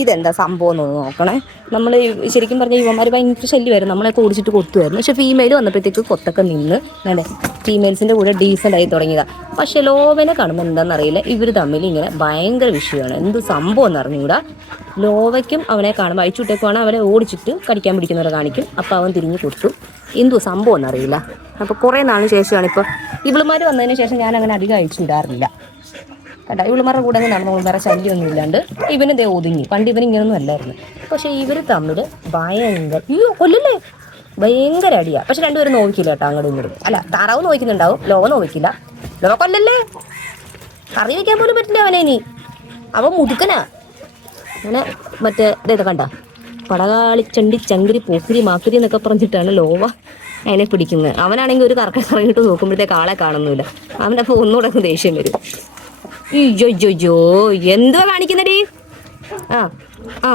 ഇതെന്താ സംഭവം എന്ന് നോക്കണേ. നമ്മൾ ശരിക്കും പറഞ്ഞാൽ ഇവന്മാർ ഭയങ്കര ശല്യമായിരുന്നു, നമ്മളൊക്കെ ഓടിച്ചിട്ട് കൊത്തുമായിരുന്നു. പക്ഷേ ഫീമെയിൽ വന്നപ്പോഴത്തേക്ക് കൊത്തൊക്കെ നിന്ന് വേണ്ടേ ഫീമെയിൽസിൻ്റെ കൂടെ ഡീസൻ്റ് ആയി തുടങ്ങിയതാണ്. പക്ഷേ ലോവനെ കാണുമ്പോൾ എന്താണെന്നറിയില്ല, ഇവർ തമ്മിൽ ഇങ്ങനെ ഭയങ്കര വിഷയമാണ്. എന്ത് സംഭവം എന്ന് അറിഞ്ഞുകൂടാ. ലോവയ്ക്കും അവനെ കാണുമ്പോൾ അയച്ചുവിട്ടേക്കുവാണ്, അവനെ ഓടിച്ചിട്ട് കടിക്കാൻ പിടിക്കുന്നവരെ കാണിക്കും. അപ്പോൾ അവൻ തിരിഞ്ഞ് കൊത്തും. എന്തോ സംഭവം എന്നറിയില്ല. അപ്പോൾ കുറേ നാളിന് ശേഷമാണ് ഇപ്പോൾ ഇവളുമാർ വന്നതിന് ശേഷം ഞാൻ അങ്ങനെ അധികം അയച്ചു വിടാറില്ല കേട്ടോ. ഇവളുമാരുടെ കൂടെ അങ്ങനെ നടന്നു, വേറെ ശല്യമൊന്നും ഇല്ലാണ്ട് ഇവന് ദേ ഒതുങ്ങി. പണ്ട് ഇവൻ ഇങ്ങനൊന്നും അല്ലായിരുന്നു. പക്ഷേ ഇവർ തമ്മിൽ ഭയങ്കര കൊല്ലല്ലേ ഭയങ്കര അടിയാണ്. പക്ഷെ രണ്ടുപേരും നോക്കില്ല കേട്ടോ, അങ്ങോട്ടും ഇങ്ങോട്ടും. അല്ല, താറാവ് നോക്കുന്നുണ്ടാവും, ലോവ നോക്കില്ല. ലോവ കൊല്ലല്ലേ, കറി വയ്ക്കാൻ പോലും പറ്റില്ല അവനെ. ഇനി അവൻ മുതുക്കനാ. അങ്ങനെ മറ്റേ ഇതേത് കണ്ട പടകാളിച്ചണ്ടി ചങ്കിരി പോക്കിരി മാക്കിരി എന്നൊക്കെ പറഞ്ഞിട്ടാണ് ലോവ അതിനെ പിടിക്കുന്നത്. അവനാണെങ്കിൽ ഒരു കറങ്ങിട്ട് നോക്കുമ്പോഴത്തേക്ക് ആളെ കാണുന്നില്ല. അവനപ്പോൾ ഒന്നുകൂടെ ദേഷ്യം വരും. ജോ എന്തുവാ കാണിക്കുന്നടി? ആ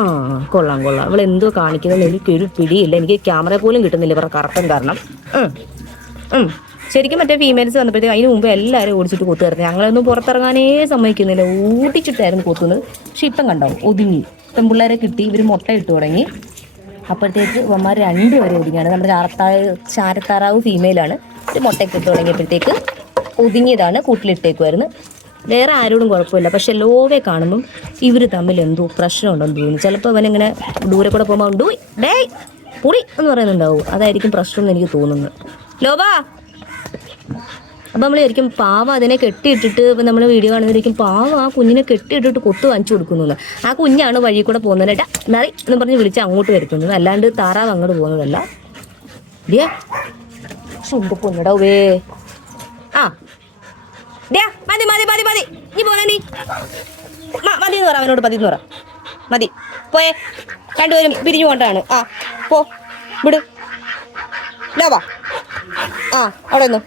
കൊള്ളാം. അവൾ എന്തോ കാണിക്കുന്നത് എനിക്കൊരു പിടിയില്ല. എനിക്ക് ക്യാമറ പോലും കിട്ടുന്നില്ല ഇവരുടെ കറക്കം കാരണം. ശരിക്കും മറ്റേ ഫീമെയിൽസ് വന്നപ്പോഴത്തേക്ക് അതിന് മുമ്പ് എല്ലാവരും ഓടിച്ചിട്ട് കൊത്തുമായിരുന്നു. ഞങ്ങളൊന്നും പുറത്തിറങ്ങാനേ സമ്മതിക്കുന്നില്ല, ഓടിച്ചിട്ടായിരുന്നു കൊത്തുന്നത്. പക്ഷെ ഇപ്പം കണ്ടാവും ഒതുങ്ങി. പെൺപിള്ളേരെ കിട്ടി, ഇവർ മുട്ട ഇട്ട് തുടങ്ങി. അപ്പോഴത്തേക്ക് ഇവന്മാർ രണ്ടുപേരും ഒതുങ്ങിയാണ്. നമ്മുടെ ചാരത്താറാവ് ഫീമെയിലാണ്. മുട്ടയൊക്കെ ഇട്ട് തുടങ്ങിയപ്പോഴത്തേക്ക് ഒതുങ്ങിയതാണ്, കൂട്ടിലിട്ടേക്കുമായിരുന്നു. വേറെ ആരോടും കുഴപ്പമില്ല. പക്ഷെ ലോവയെ കാണുമ്പം ഇവർ തമ്മിൽ എന്തോ പ്രശ്നമുണ്ടെന്ന് തോന്നുന്നു. ചിലപ്പോൾ അവനിങ്ങനെ ദൂരെ കൂടെ പോകുമ്പോൾ ഡേയ് പൊടി എന്ന് പറയുന്നുണ്ടാവും. അതായിരിക്കും പ്രശ്നം എന്ന് എനിക്ക് തോന്നുന്നു. ലോബ അപ്പം നമ്മൾ ശരിക്കും പാവം അതിനെ കെട്ടിയിട്ടിട്ട് ഇപ്പം നമ്മൾ വീഡിയോ കാണുന്നതായിരിക്കും പാവം ആ കുഞ്ഞിനെ കെട്ടിയിട്ടിട്ട് കൊത്തു വാങ്ങിച്ചു കൊടുക്കുന്നത്. ആ കുഞ്ഞാണ് വഴി കൂടെ പോകുന്നത്. നറി എന്ന് പറഞ്ഞ് വിളിച്ച് അങ്ങോട്ട് വരുത്തുന്നത്, അല്ലാണ്ട് താറാവ് അങ്ങോട്ട് പോകുന്നതല്ല. ചുണ്ട് പൊന്നിടവേ. മതി നീ പോന്നെ. നീ മതി എന്ന് പറ, അവനോട് മതി എന്ന് പറ. മതി പോയേ, രണ്ടുപേരും പിരിഞ്ഞു കൊണ്ടാണ്. പോ വിട് ലോവാ. അവിടെ ഒന്നും